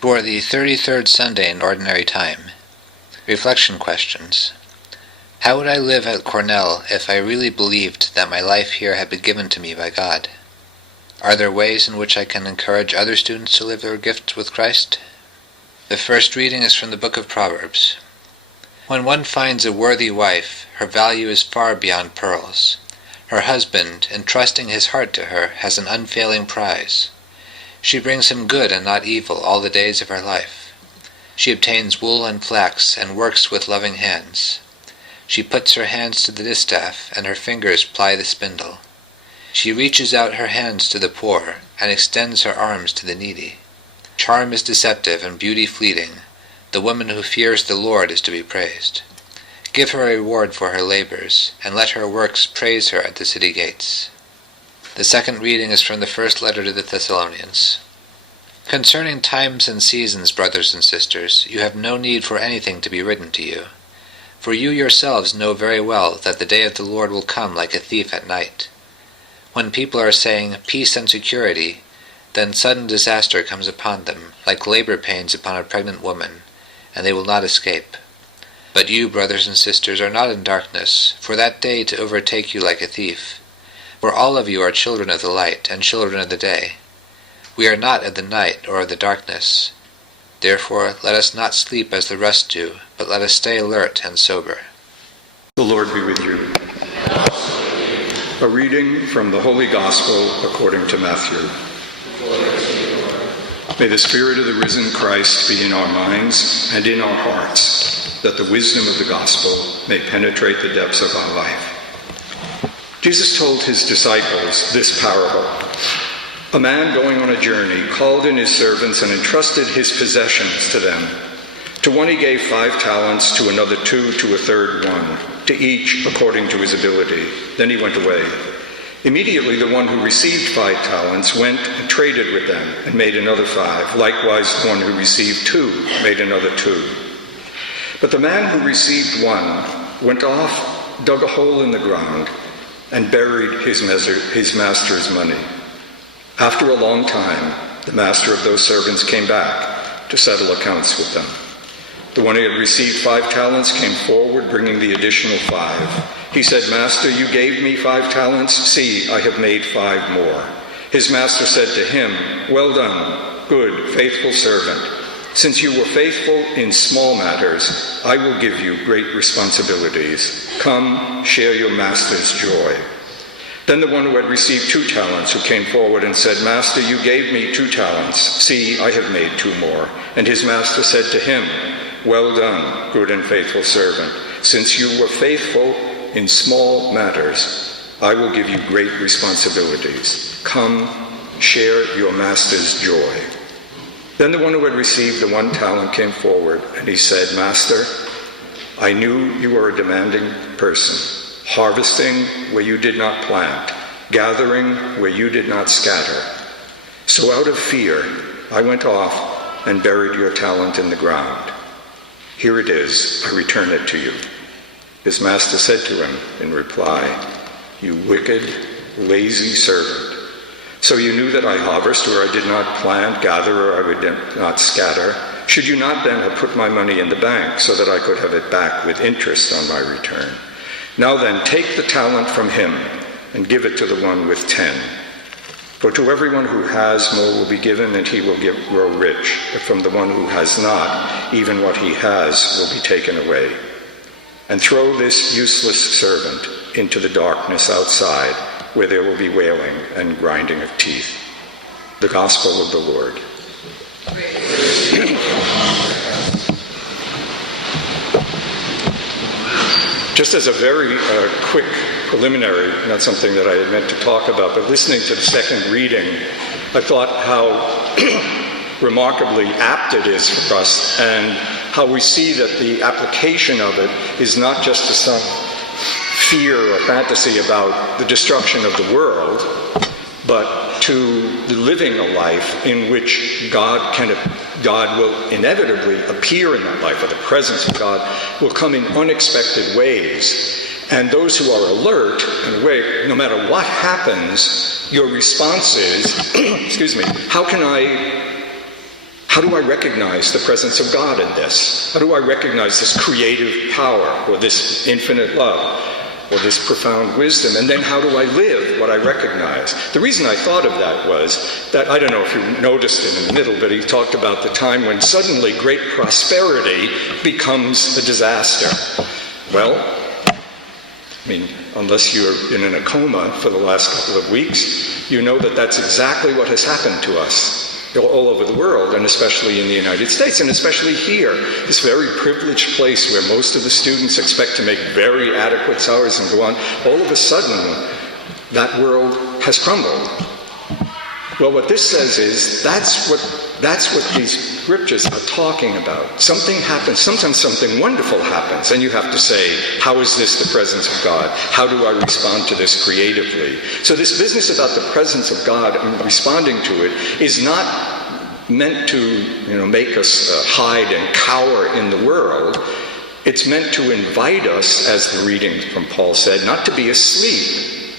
For the 33rd Sunday in Ordinary Time. Reflection questions. How would I live at Cornell if I really believed that my life here had been given to me by God? Are there ways in which I can encourage other students to live their gifts with Christ? The first reading is from the book of Proverbs. When one finds a worthy wife, her value is far beyond pearls. Her husband, entrusting his heart to her, has an unfailing prize. She brings him good and not evil all the days of her life. She obtains wool and flax and works with loving hands. She puts her hands to the distaff and her fingers ply the spindle. She reaches out her hands to the poor and extends her arms to the needy. Charm is deceptive and beauty fleeting. The woman who fears the Lord is to be praised. Give her a reward for her labors, and let her works praise her at the city gates. The second reading is from the first letter to the Thessalonians. Concerning times and seasons, brothers and sisters, you have no need for anything to be written to you. For you yourselves know very well that the day of the Lord will come like a thief at night. When people are saying peace and security, then sudden disaster comes upon them, like labor pains upon a pregnant woman, and they will not escape. But you, brothers and sisters, are not in darkness, for that day to overtake you like a thief. For all of you are children of the light and children of the day. We are not of the night or of the darkness. Therefore let us not sleep as the rest do, but let us stay alert and sober. The Lord be with you. A reading from the Holy Gospel according to Matthew. May the Spirit of the risen Christ be in our minds and in our hearts, that the wisdom of the gospel may penetrate the depths of our life. Jesus told his disciples this parable. A man going on a journey called in his servants and entrusted his possessions to them. To one he gave 5 talents, to another 2, to a third 1, to each according to his ability. Then he went away. Immediately the one who received 5 talents went and traded with them and made another 5. Likewise the one who received 2 made another 2. But the man who received 1 went off, dug a hole in the ground, and buried his master's money. After a long time, the master of those servants came back to settle accounts with them. The one who had received 5 talents came forward, bringing the additional 5. He said, "Master, you gave me 5 talents. See, I have made 5 more." His master said to him, "Well done, good, faithful servant. Since you were faithful in small matters, I will give you great responsibilities. Come, share your master's joy." Then the one who had received 2 talents, who came forward and said, "Master, you gave me 2 talents. See, I have made 2 more. And his master said to him, "Well done, good and faithful servant. Since you were faithful in small matters, I will give you great responsibilities. Come, share your master's joy." Then the one who had received the 1 talent came forward, and he said, "Master, I knew you were a demanding person, harvesting where you did not plant, gathering where you did not scatter. So out of fear, I went off and buried your talent in the ground. Here it is, I return it to you." His master said to him in reply, "You wicked, lazy servant. So you knew that I harvest where I did not plant, gather where I did not scatter. Should you not then have put my money in the bank so that I could have it back with interest on my return? Now then, take the talent from him and give it to the one with 10. For to everyone who has, more will be given, and he will grow rich. But from the one who has not, even what he has will be taken away. And throw this useless servant into the darkness outside, where there will be wailing and grinding of teeth." The Gospel of the Lord. Just as a very quick preliminary, not something that I had meant to talk about, but listening to the second reading, I thought how remarkably apt it is for us, and how we see that the application of it is not just to some fear or fantasy about the destruction of the world, but to living a life in which God will inevitably appear in that life, or the presence of God will come in unexpected ways. And those who are alert and awake, no matter what happens, your response is, how can I How do I recognize the presence of God in this? How do I recognize this creative power, or this infinite love, or this profound wisdom? And then how do I live what I recognize? The reason I thought of that was that, I don't know if you noticed it in the middle, but he talked about the time when suddenly great prosperity becomes a disaster. Well, I mean, unless you're in a coma for the last couple of weeks, you know that that's exactly what has happened to us all over the world, and especially in the United States, and especially here, this very privileged place where most of the students expect to make very adequate salaries and go on. All of a sudden, that world has crumbled. Well, what this says is that's what these scriptures are talking about. Something happens, sometimes something wonderful happens, and you have to say, how is this the presence of God? How do I respond to this creatively? So this business about the presence of God and responding to it is not meant to, make us hide and cower in the world. It's meant to invite us, as the reading from Paul said, not to be asleep,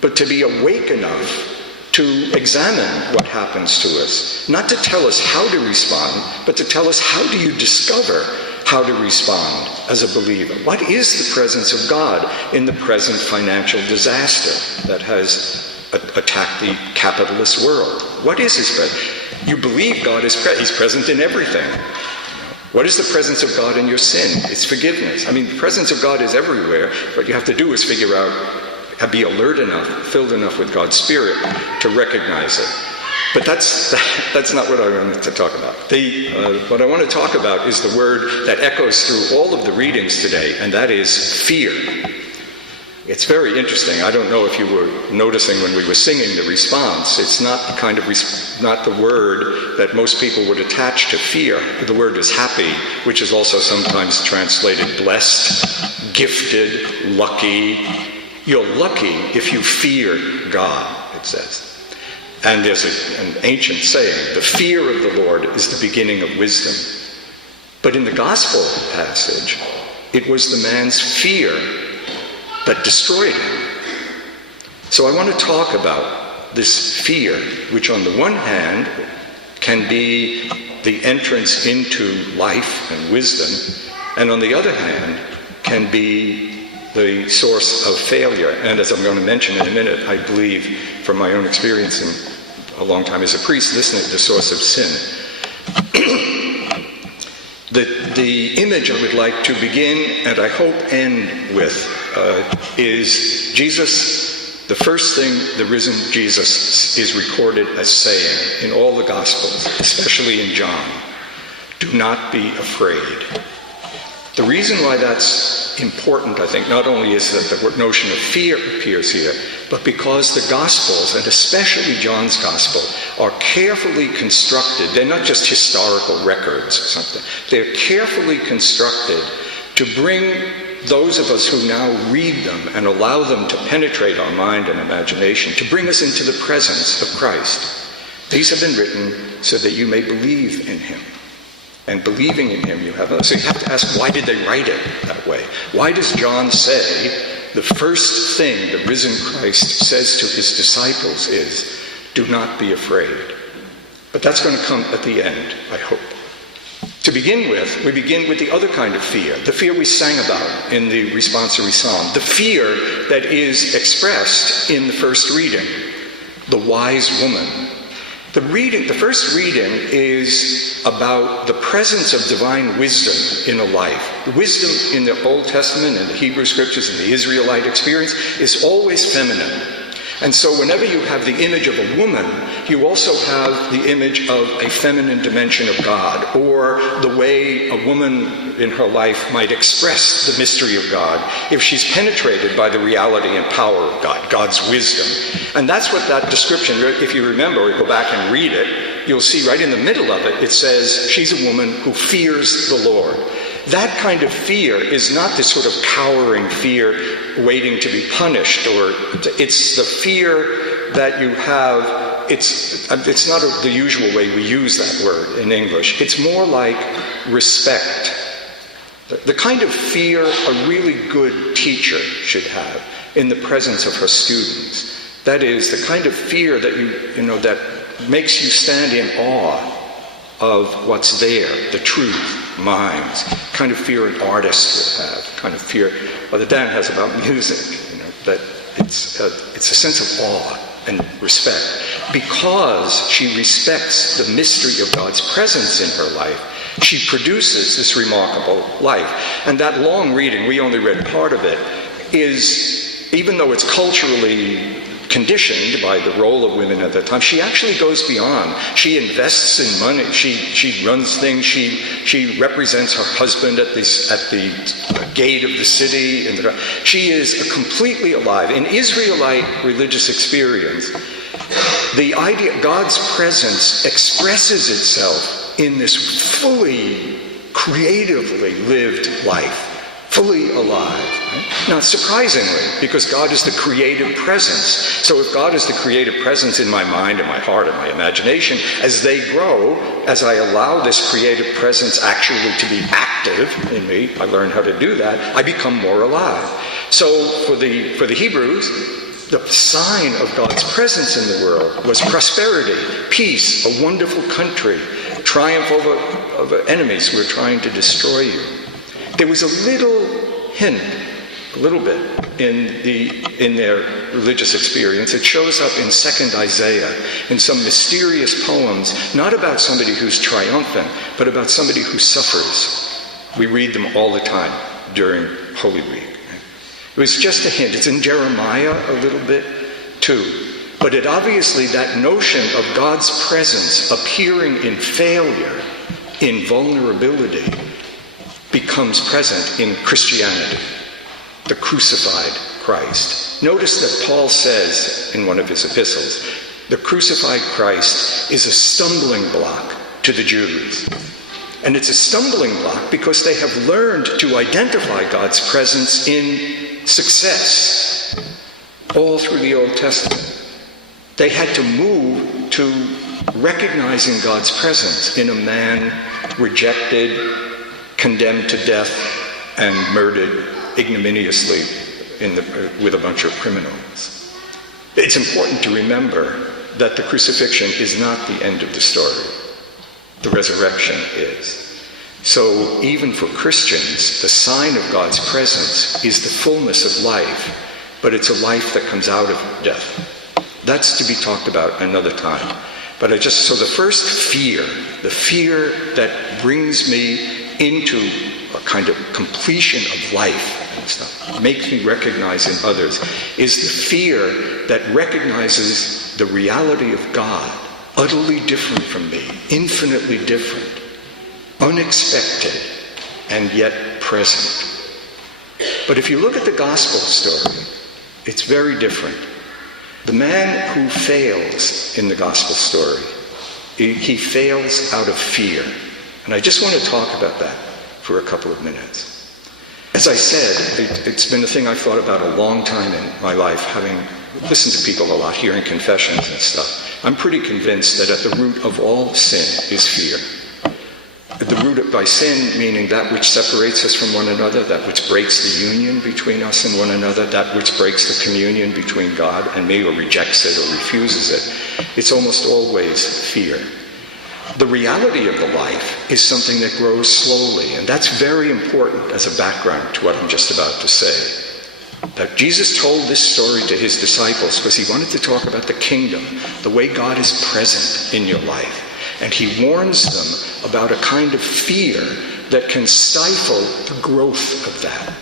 but to be awake enough to examine what happens to us. Not to tell us how to respond, but to tell us how do you discover how to respond as a believer. What is the presence of God in the present financial disaster that has attacked the capitalist world? What is his presence? You believe God is present. He's present in everything. What is the presence of God in your sin? It's forgiveness. I mean, the presence of God is everywhere. What you have to do is figure out, be alert enough, filled enough with God's Spirit to recognize it. But that's not what I wanted to talk about. What I want to talk about is the word that echoes through all of the readings today, and that is fear. It's very interesting. I don't know if you were noticing when we were singing the response. It's not not the word that most people would attach to fear. The word is happy, which is also sometimes translated blessed, gifted, lucky. You're lucky if you fear God, it says. And there's an ancient saying, the fear of the Lord is the beginning of wisdom. But in the gospel passage, it was the man's fear that destroyed him. So I want to talk about this fear, which on the one hand can be the entrance into life and wisdom, and on the other hand can be the source of failure. And as I'm going to mention in a minute, I believe from my own experience in a long time as a priest, the source of sin. The image I would like to begin, and I hope end with, is Jesus. The first thing the risen Jesus is recorded as saying in all the Gospels, especially in John, do not be afraid. The reason why that's important, I think, not only is that the notion of fear appears here, but because the Gospels, and especially John's Gospel, are carefully constructed. They're not just historical records or something. They're carefully constructed to bring those of us who now read them and allow them to penetrate our mind and imagination, to bring us into the presence of Christ. These have been written so that you may believe in him. And believing in him, so you have to ask, why did they write it that way? Why does John say the first thing the risen Christ says to his disciples is, do not be afraid? But that's going to come at the end, I hope. To begin with, we begin with the other kind of fear, the fear we sang about in the responsory psalm, the fear that is expressed in the first reading, the wise woman. The first reading is about the presence of divine wisdom in a life. The wisdom in the Old Testament and the Hebrew Scriptures and the Israelite experience is always feminine. And so whenever you have the image of a woman, you also have the image of a feminine dimension of God, or the way a woman in her life might express the mystery of God if she's penetrated by the reality and power of God, God's wisdom. And that's what that description, if you remember, or go back and read it, you'll see right in the middle of it, it says she's a woman who fears the Lord. That kind of fear is not this sort of cowering fear waiting to be punished, or it's the fear that you have. It's not the usual way we use that word in English. It's more like respect. The kind of fear a really good teacher should have in the presence of her students. That is, the kind of fear that that makes you stand in awe of what's there, the truth, minds, kind of fear an artist would have, kind of fear, that Dan has about music, that it's a sense of awe and respect. Because she respects the mystery of God's presence in her life, she produces this remarkable life. And that long reading, we only read part of it, is, even though it's culturally conditioned by the role of women at the time, she actually goes beyond. She invests in money. She runs things. She represents her husband at the gate of the city. She is completely alive. In Israelite religious experience, the idea God's presence expresses itself in this fully, creatively lived life. Fully alive. Right? Now, surprisingly, because God is the creative presence. So if God is the creative presence in my mind and my heart and my imagination, as they grow, as I allow this creative presence actually to be active in me, I learn how to do that, I become more alive. So for the Hebrews, the sign of God's presence in the world was prosperity, peace, a wonderful country, triumph over enemies who are trying to destroy you. There was a little hint, a little bit, in their religious experience. It shows up in 2nd Isaiah, in some mysterious poems, not about somebody who's triumphant, but about somebody who suffers. We read them all the time during Holy Week. It was just a hint. It's in Jeremiah a little bit, too. But it obviously, that notion of God's presence appearing in failure, in vulnerability, becomes present in Christianity, the crucified Christ. Notice that Paul says in one of his epistles, the crucified Christ is a stumbling block to the Jews. And it's a stumbling block because they have learned to identify God's presence in success all through the Old Testament. They had to move to recognizing God's presence in a man rejected, condemned to death, and murdered ignominiously with a bunch of criminals. It's important to remember that the crucifixion is not the end of the story. The resurrection is. So even for Christians, the sign of God's presence is the fullness of life, but it's a life that comes out of death. That's to be talked about another time. But so the first fear, the fear that brings me into a kind of completion of life and stuff, makes me recognize in others, is the fear that recognizes the reality of God, utterly different from me, infinitely different, unexpected, and yet present. But if you look at the gospel story, it's very different. The man who fails in the gospel story, he fails out of fear. And I just want to talk about that for a couple of minutes. As I said, it's been a thing I've thought about a long time in my life, having listened to people a lot, hearing confessions and stuff. I'm pretty convinced that at the root of all sin is fear. At the root by sin, meaning that which separates us from one another, that which breaks the union between us and one another, that which breaks the communion between God and me, or rejects it or refuses it. It's almost always fear. The reality of the life is something that grows slowly, and that's very important as a background to what I'm just about to say. That Jesus told this story to his disciples because he wanted to talk about the kingdom, the way God is present in your life. And he warns them about a kind of fear that can stifle the growth of that.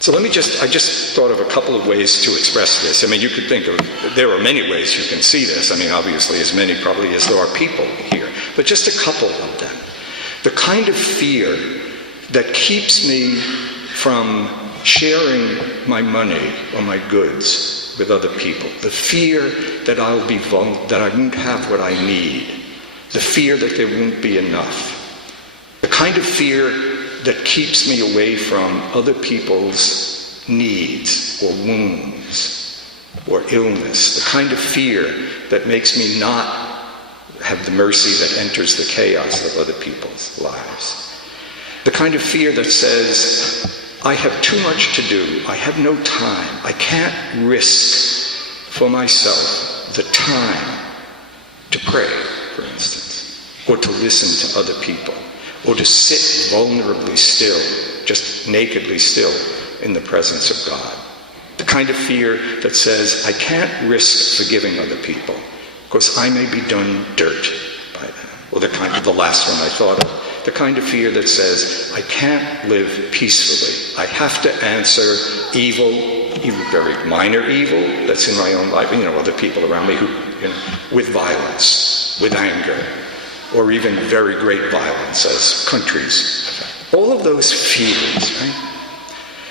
So I just thought of a couple of ways to express this. I mean, you could think of, there are many ways you can see this. I mean, obviously as many probably as there are people here. But just a couple of them. The kind of fear that keeps me from sharing my money or my goods with other people. The fear that that I won't have what I need. The fear that there won't be enough. The kind of fear that keeps me away from other people's needs or wounds or illness. The kind of fear that makes me not have the mercy that enters the chaos of other people's lives. The kind of fear that says, I have too much to do. I have no time. I can't risk for myself the time to pray, for instance. or to listen to other people, or to sit vulnerably still, just nakedly still, in the presence of God. The kind of fear that says, I can't risk forgiving other people, because I may be done dirt by them. Or the last one I thought of, the kind of fear that says, I can't live peacefully. I have to answer evil, even very minor evil that's in my own life, other people around me with violence, with anger, or even very great violence as countries. All of those fears, right?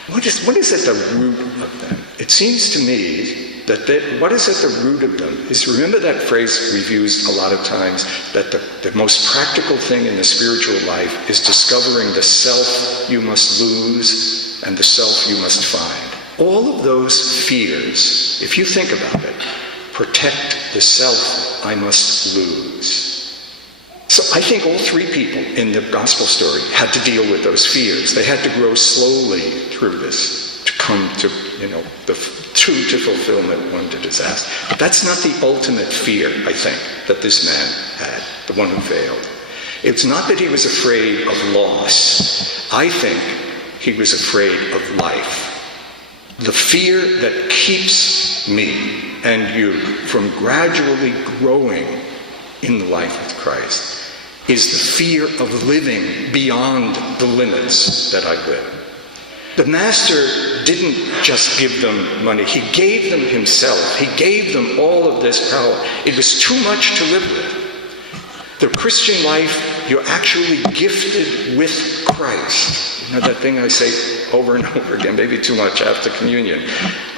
What is at the root of them? It seems to me that what is at the root of them is, remember that phrase we've used a lot of times, that the most practical thing in the spiritual life is discovering the self you must lose and the self you must find. All of those fears, if you think about it, protect the self I must lose. So I think all three people in the gospel story had to deal with those fears. They had to grow slowly through this to come to, to fulfillment, one to disaster. But that's not the ultimate fear, I think, that this man had, the one who failed. It's not that he was afraid of loss. I think he was afraid of life. The fear that keeps me and you from gradually growing in the life of Christ is the fear of living beyond the limits that I live. The master didn't just give them money. He gave them himself. He gave them all of this power. It was too much to live with. The Christian life, you're actually gifted with Christ. That thing I say over and over again, maybe too much after communion.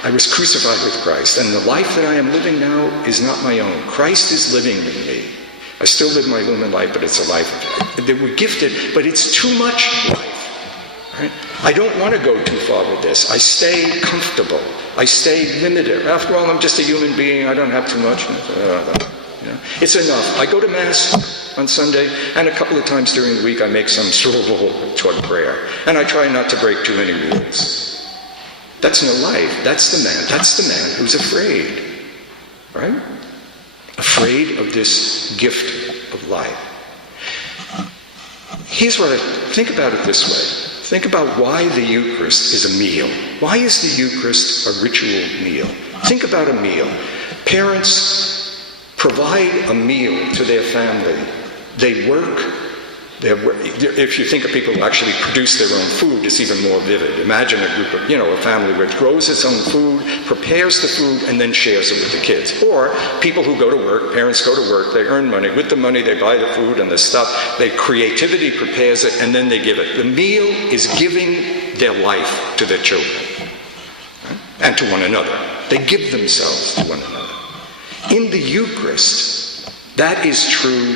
I was crucified with Christ, and the life that I am living now is not my own. Christ is living in me. I still live my human life, but it's a life. They were gifted, but it's too much life. Right? I don't want to go too far with this. I stay comfortable. I stay limited. After all, I'm just a human being. I don't have too much. It's enough. I go to Mass on Sunday, and a couple of times during the week I make some stroll toward prayer. And I try not to break too many rules. That's no life. That's the man who's afraid. Right? Afraid of this gift of life. Here's what I think about it this way. Think about why the Eucharist is a meal. Why is the Eucharist a ritual meal? Think about a meal. Parents provide a meal to their family. They work. If you think of people who actually produce their own food, it's even more vivid. Imagine a group of, a family which grows its own food, prepares the food, and then shares it with the kids. Or people who go to work, parents go to work, they earn money. With the money, they buy the food and the stuff. Creativity prepares it, and then they give it. The meal is giving their life to their children, right? And to one another. They give themselves to one another. In the Eucharist, that is true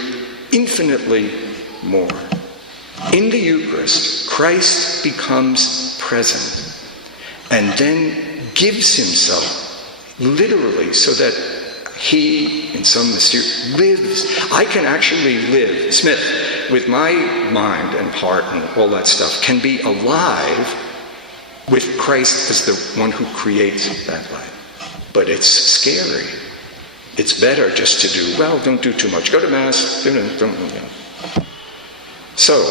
infinitely more. In the Eucharist, Christ becomes present and then gives himself literally so that he, in some mysterious, lives. I can actually live, Smith, with my mind and heart and all that stuff, can be alive with Christ as the one who creates that life. But it's scary. It's better just to do, don't do too much. Go to Mass, So,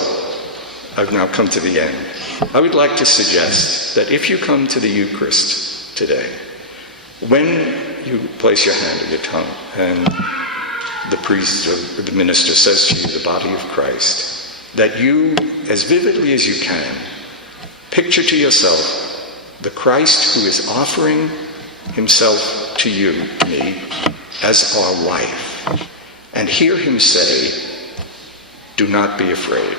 I've now come to the end. I would like to suggest that if you come to the Eucharist today, when you place your hand on your tongue and the priest or the minister says to you, the body of Christ, that you, as vividly as you can, picture to yourself the Christ who is offering himself to you, me, as our life, and hear him say, do not be afraid.